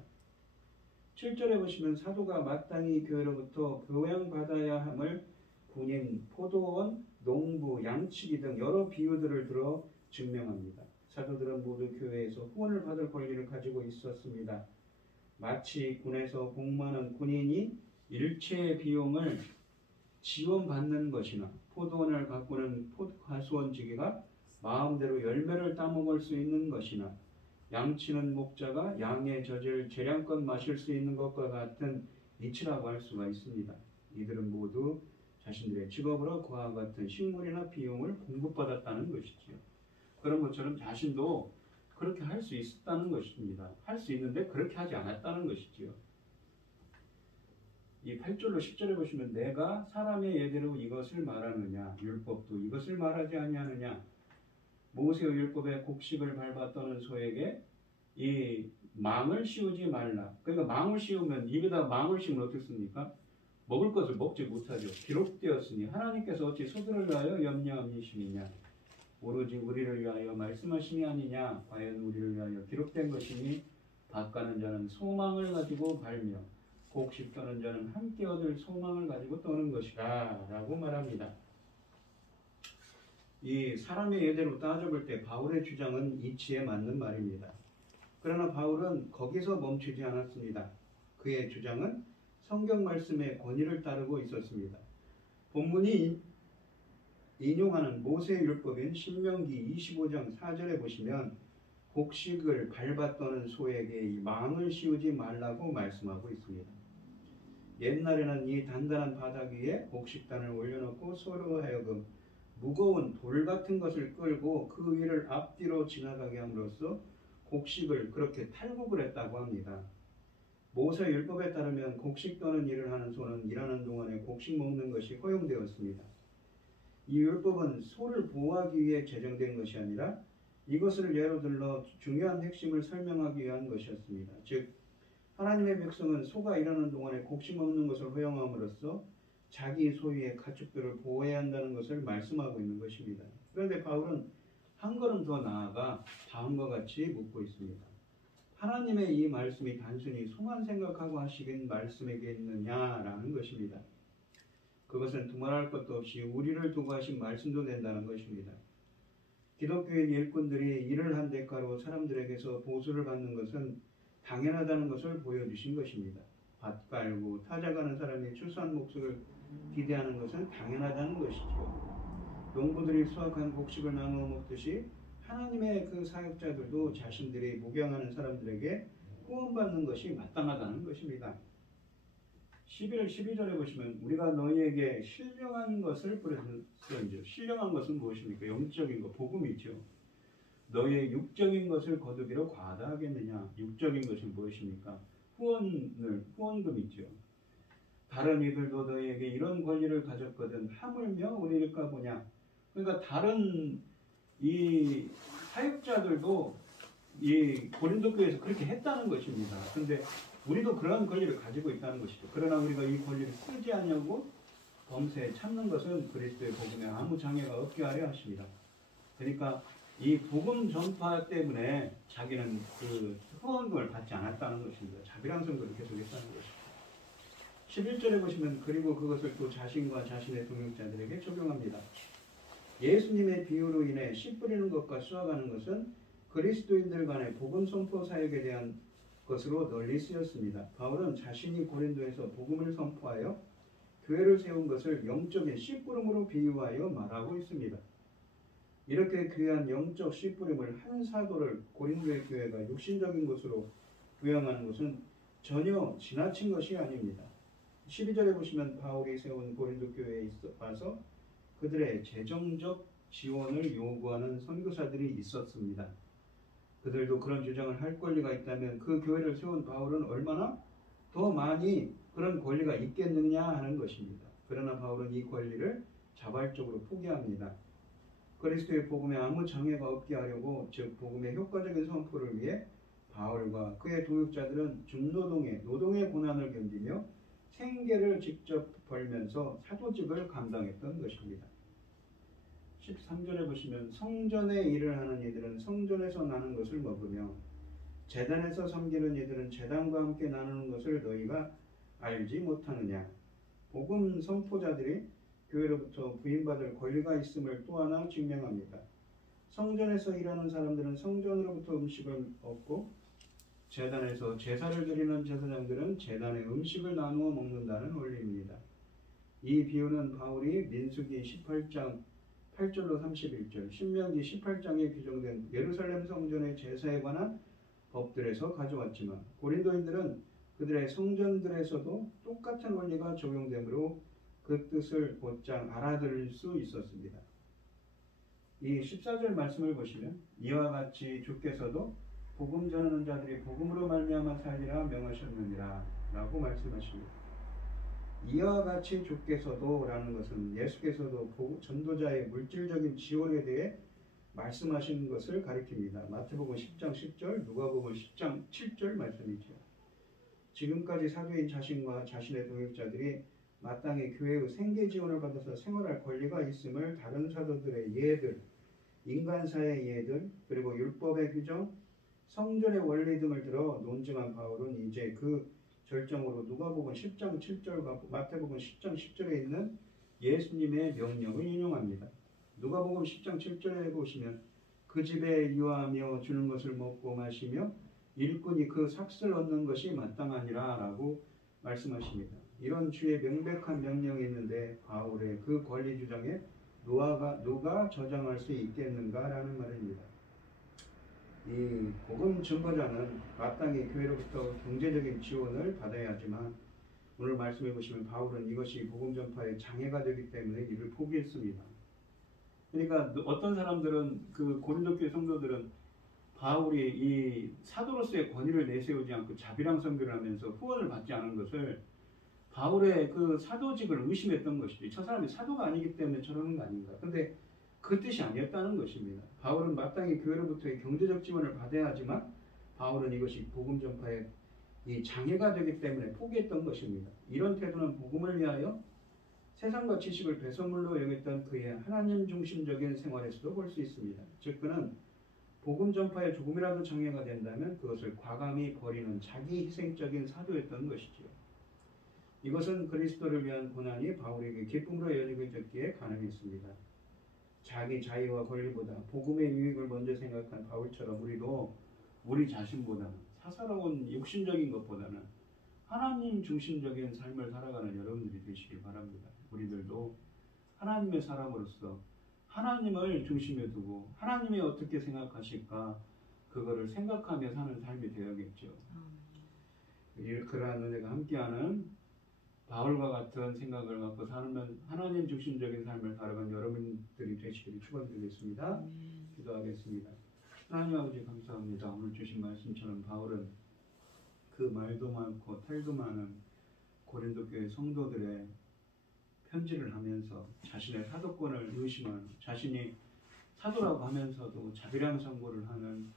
7절에 보시면 사도가 마땅히 교회로부터 교양받아야 함을 군인, 포도원, 농부, 양치기 등 여러 비유들을 들어 증명합니다. 사도들은 모두 교회에서 후원을 받을 권리를 가지고 있었습니다. 마치 군에서 복무하는 군인이 일체의 비용을 지원받는 것이나 포도원을 가꾸는 가수원지기가 마음대로 열매를 따먹을 수 있는 것이나 양치는 목자가 양의 젖을 재량껏 마실 수 있는 것과 같은 이치라고 할 수가 있습니다. 이들은 모두 자신들의 직업으로 그와 같은 식물이나 비용을 공급받았다는 것이지요. 그런 것처럼 자신도 그렇게 할 수 있었다는 것입니다. 할 수 있는데 그렇게 하지 않았다는 것이지요. 이 8절로 10절에 보시면 내가 사람의 예대로 이것을 말하느냐 율법도 이것을 말하지 아니하느냐 모세의 율법에 곡식을 밟아 떠는 소에게 이 망을 씌우지 말라. 그러니까 망을 씌우면 입에다 망을 씌우면 어떻습니까? 먹을 것을 먹지 못하죠. 기록되었으니 하나님께서 어찌 소들을 위하여 염려함이시느냐 오로지 우리를 위하여 말씀하심이 아니냐 과연 우리를 위하여 기록된 것이니 밭가는 자는 소망을 가지고 갈며 곡식 떠는 자는 함께 얻을 소망을 가지고 떠는 것이다 라고 말합니다. 이 사람의 예대로 따져볼 때 바울의 주장은 이치에 맞는 말입니다. 그러나 바울은 거기서 멈추지 않았습니다. 그의 주장은 성경 말씀의 권위를 따르고 있었습니다. 본문이 인용하는 모세의 율법인 신명기 25장 4절에 보시면 곡식을 밟아 떠는 소에게 이 망을 씌우지 말라고 말씀하고 있습니다. 옛날에는 이 단단한 바닥 위에 곡식단을 올려놓고 소로 하여금 무거운 돌 같은 것을 끌고 그 위를 앞뒤로 지나가게 함으로써 곡식을 그렇게 탈곡을 했다고 합니다. 모세 율법에 따르면 곡식 떠는 일을 하는 소는 일하는 동안에 곡식 먹는 것이 허용되었습니다. 이 율법은 소를 보호하기 위해 제정된 것이 아니라 이것을 예로 들어 중요한 핵심을 설명하기 위한 것이었습니다. 즉 하나님의 백성은 소가 일하는 동안에 곡식 먹는 것을 허용함으로써 자기 소유의 가축들을 보호해야 한다는 것을 말씀하고 있는 것입니다. 그런데 바울은 한 걸음 더 나아가 다음과 같이 묻고 있습니다. 하나님의 이 말씀이 단순히 소만 생각하고 하시긴 말씀이겠느냐라는 것입니다. 그것은 두말할 것도 없이 우리를 두고 하신 말씀도 된다는 것입니다. 기독교인 일꾼들이 일을 한 대가로 사람들에게서 보수를 받는 것은 당연하다는 것을 보여주신 것입니다. 밭 깔고 타자 가는 사람이 추수한 목숨을 기대하는 것은 당연하다는 것이죠. 농부들이 수확한 곡식을 나누어 먹듯이 하나님의 그 사역자들도 자신들이 목양하는 사람들에게 후원받는 것이 마땅하다는 것입니다. 11절 12절에 보시면 우리가 너희에게 신령한 것을 뿌렸은즉 신령한 것은 무엇입니까? 영적인 것, 복음이죠. 너희의 육적인 것을 거두기로 과다하겠느냐? 육적인 것이 무엇입니까? 후원금이죠. 다른 이들도 너희에게 이런 권리를 가졌거든 하물며 우리일까 보냐? 그러니까 다른 이 사역자들도 이 고린도 교회에서 그렇게 했다는 것입니다. 그런데 우리도 그런 권리를 가지고 있다는 것이죠. 그러나 우리가 이 권리를 쓰지 않냐고 범사에 참는 것은 그리스도의 복음에 아무 장애가 없게 하려 하십니다. 그러니까 이 복음 전파 때문에 자기는 그 후원금을 받지 않았다는 것입니다. 자비랑 성도를 계속했다는 것입니다. 11절에 보시면 그리고 그것을 또 자신과 자신의 동역자들에게 적용합니다. 예수님의 비유로 인해 씨 뿌리는 것과 수확하는 것은 그리스도인들 간의 복음 선포 사역에 대한 것으로 널리 쓰였습니다. 바울은 자신이 고린도에서 복음을 선포하여 교회를 세운 것을 영적인 씨뿌름으로 비유하여 말하고 있습니다. 이렇게 귀한 영적 씨뿌림을 한 사도를 고린도의 교회가 육신적인 것으로 부양하는 것은 전혀 지나친 것이 아닙니다. 12절에 보시면 바울이 세운 고린도 교회에 와서 그들의 재정적 지원을 요구하는 선교사들이 있었습니다. 그들도 그런 주장을 할 권리가 있다면 그 교회를 세운 바울은 얼마나 더 많이 그런 권리가 있겠느냐 하는 것입니다. 그러나 바울은 이 권리를 자발적으로 포기합니다. 그리스도의 복음에 아무 장애가 없게 하려고, 즉 복음의 효과적인 선포를 위해 바울과 그의 동역자들은 노동의 고난을 견디며 생계를 직접 벌면서 사도직을 감당했던 것입니다. 13절에 보시면 성전에 일을 하는 이들은 성전에서 나는 것을 먹으며 제단에서 섬기는 이들은 제단과 함께 나누는 것을 너희가 알지 못하느냐. 복음 선포자들이 교회로부터 부인받을 권리가 있음을 또 하나 증명합니다. 성전에서 일하는 사람들은 성전으로부터 음식을 얻고 제단에서 제사를 드리는 제사장들은 제단의 음식을 나누어 먹는다는 원리입니다. 이 비유는 바울이 민수기 18장 8절로 31절, 신명기 18장에 규정된 예루살렘 성전의 제사에 관한 법들에서 가져왔지만 고린도인들은 그들의 성전들에서도 똑같은 원리가 적용되므로 그 뜻을 곧장 알아들을 수 있었습니다. 이 14절 말씀을 보시면 이와 같이 주께서도 복음 전하는 자들이 복음으로 말미암아 살리라 명하셨느니라 라고 말씀하십니다. 이와 같이 주께서도 라는 것은 예수께서도 전도자의 물질적인 지원에 대해 말씀하신 것을 가리킵니다. 마태복음 10장 10절, 누가복음 10장 7절 말씀이죠. 지금까지 사도인 자신과 자신의 동역자들이 마땅히 교회의 생계 지원을 받아서 생활할 권리가 있음을 다른 사도들의 예들, 인간사의 예들, 그리고 율법의 규정, 성전의 원리 등을 들어 논증한 바울은 이제 그 절정으로 누가복음 10장 7절과 마태복음 10장 10절에 있는 예수님의 명령을 인용합니다. 누가복음 10장 7절에 보시면 그 집에 유하며 주는 것을 먹고 마시며 일꾼이 그 삭슬 얻는 것이 마땅하니라 라고 말씀하십니다. 이런 주의 명백한 명령이 있는데 바울의 그 권리 주장에 누가 저장할 수 있겠는가라는 말입니다. 이 복음 증거자는 마땅히 교회로부터 경제적인 지원을 받아야 하지만 오늘 말씀해 보시면 바울은 이것이 복음 전파에 장애가 되기 때문에 이를 포기했습니다. 그러니까 어떤 사람들은 그 고린도 교회 성도들은 바울이 이 사도로서의 권위를 내세우지 않고 자비랑 선교를 하면서 후원을 받지 않은 것을 바울의 그 사도직을 의심했던 것이죠. 저 사람이 사도가 아니기 때문에 저러는 거 아닌가. 근데 그 뜻이 아니었다는 것입니다. 바울은 마땅히 교회로부터의 경제적 지원을 받아야 하지만 바울은 이것이 복음 전파에 이 장애가 되기 때문에 포기했던 것입니다. 이런 태도는 복음을 위하여 세상과 지식을 배설물로 여겼던 그의 하나님 중심적인 생활에서도 볼 수 있습니다. 즉 그는 복음 전파에 조금이라도 장애가 된다면 그것을 과감히 버리는 자기 희생적인 사도였던 것이죠. 이것은 그리스도를 위한 고난이 바울에게 기쁨으로 여겨졌기에 가능했습니다. 자기 자유와 권리보다 복음의 유익을 먼저 생각한 바울처럼 우리도 우리 자신보다 사사로운 육신적인 것보다는 하나님 중심적인 삶을 살아가는 여러분들이 되시길 바랍니다. 우리들도 하나님의 사람으로서 하나님을 중심에 두고 하나님이 어떻게 생각하실까 그거를 생각하며 사는 삶이 되어야겠죠. 그러한 은혜가 함께하는 바울과 같은 생각을 갖고 살면 하나님 중심적인 삶을 살아가는 여러분들이 되시기를 축원드리겠습니다. 기도하겠습니다. 하나님 아버지 감사합니다. 오늘 주신 말씀처럼 바울은 그 말도 많고 탈도 많은 고린도 교회 성도들의 편지를 하면서 자신의 사도권을 의심하는, 자신이 사도라고 하면서도 자비랑 선고를 하는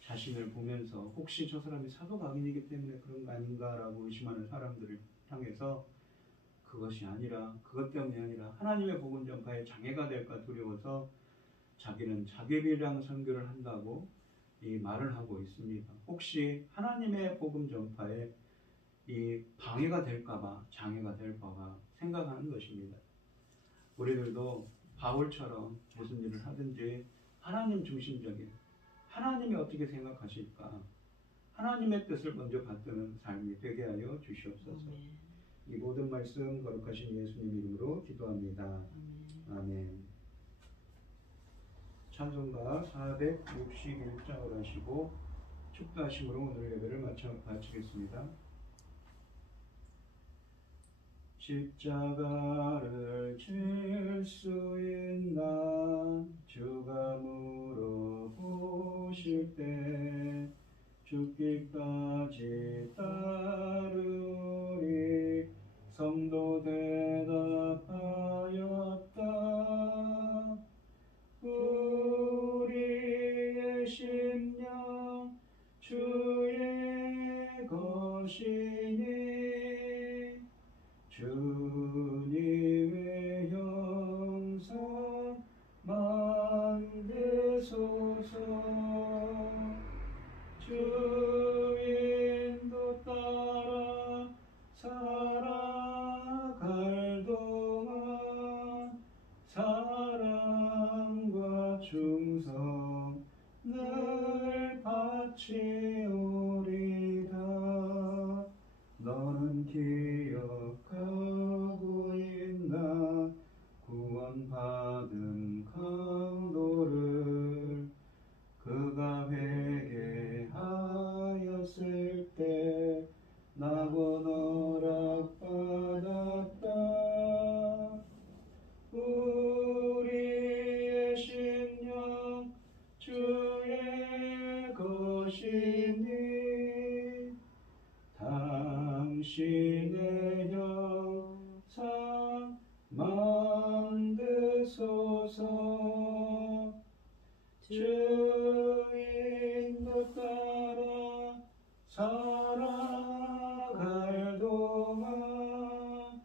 자신을 보면서 혹시 저 사람이 사도가 아니기 때문에 그런 거 아닌가라고 의심하는 사람들을 향해서 그것이 아니라, 그것 때문이 아니라 하나님의 복음 전파에 장애가 될까 두려워서 자기는 자비랑 선교를 한다고 이 말을 하고 있습니다. 혹시 하나님의 복음 전파에 이 방해가 될까봐, 장애가 될까봐 생각하는 것입니다. 우리들도 바울처럼 무슨 일을 하든지 하나님 중심적인, 하나님이 어떻게 생각하실까, 하나님의 뜻을 먼저 받드는 삶이 되게 하여 주시옵소서. 이 모든 말씀 거룩하신 예수님 이름으로 기도합니다. 아멘. 찬송가 461장을 하시고 축도하심으로 오늘 예배를 마치겠습니다. 십자가를 질 수 있나 주가 물어보실 때 죽기까지 따르리 성도 대답하였다. 우리의 심령 주의 것이니 주님의 형상 만드소서. 주인도 따라 살아갈 동안 사랑과 충성 늘 바치오리다. 너는 기억하고 있나 구원받은 강도를 그가 회개하였을 때 나고 허락받았다. 우리의 심령 주의 것이니 당신의 형상 만드소서. 주인도 따라 살아갈 동안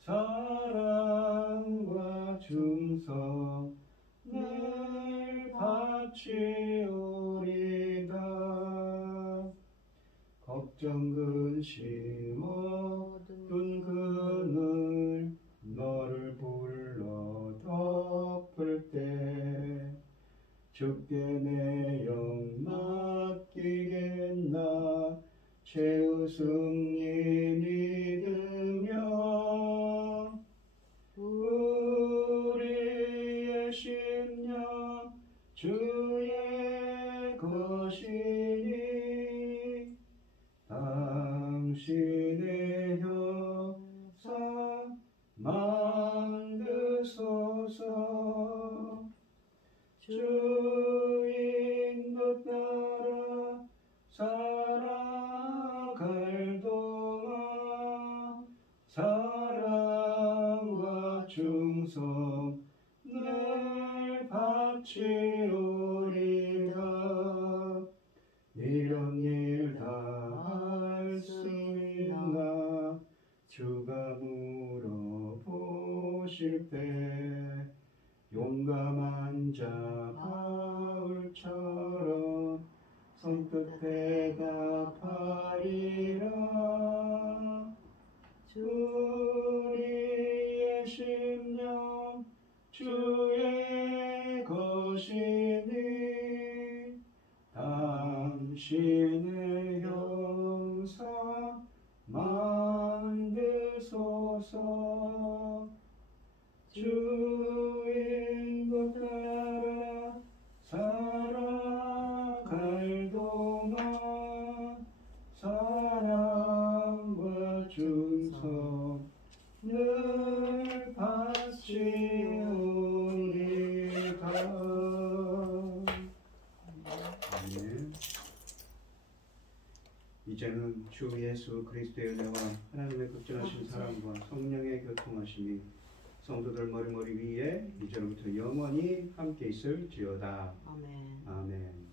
사랑과 충성 늘 바치오리다. 걱정 근심 어두운 그늘 너를 불러 덮을 때 주께 내 영 맡기겠나 최우승이 믿으며. 우리의 심령 주의 것이니 당신의 형상 만드소서. 주인도 따라 살아갈 동안 사랑과 충성 늘 바치오리다. 이런 일 다 할 수 있나 주가 물어보실 때 용감한 자 바울처럼 손끝 대답하리라. 우리의 심령 주의 것이니 당신의 형상 만드소서. 주인도 따라 살아갈 동안 사랑과 충성 늘 바치오리다. 아멘. 이제는 주 예수 그리스도의 은혜와 하나님의 극진하신 사랑과 성령의 교통하심이 성도들 머리머리 위에 이제부터 영원히 함께 있을지어다. 아멘. 아멘.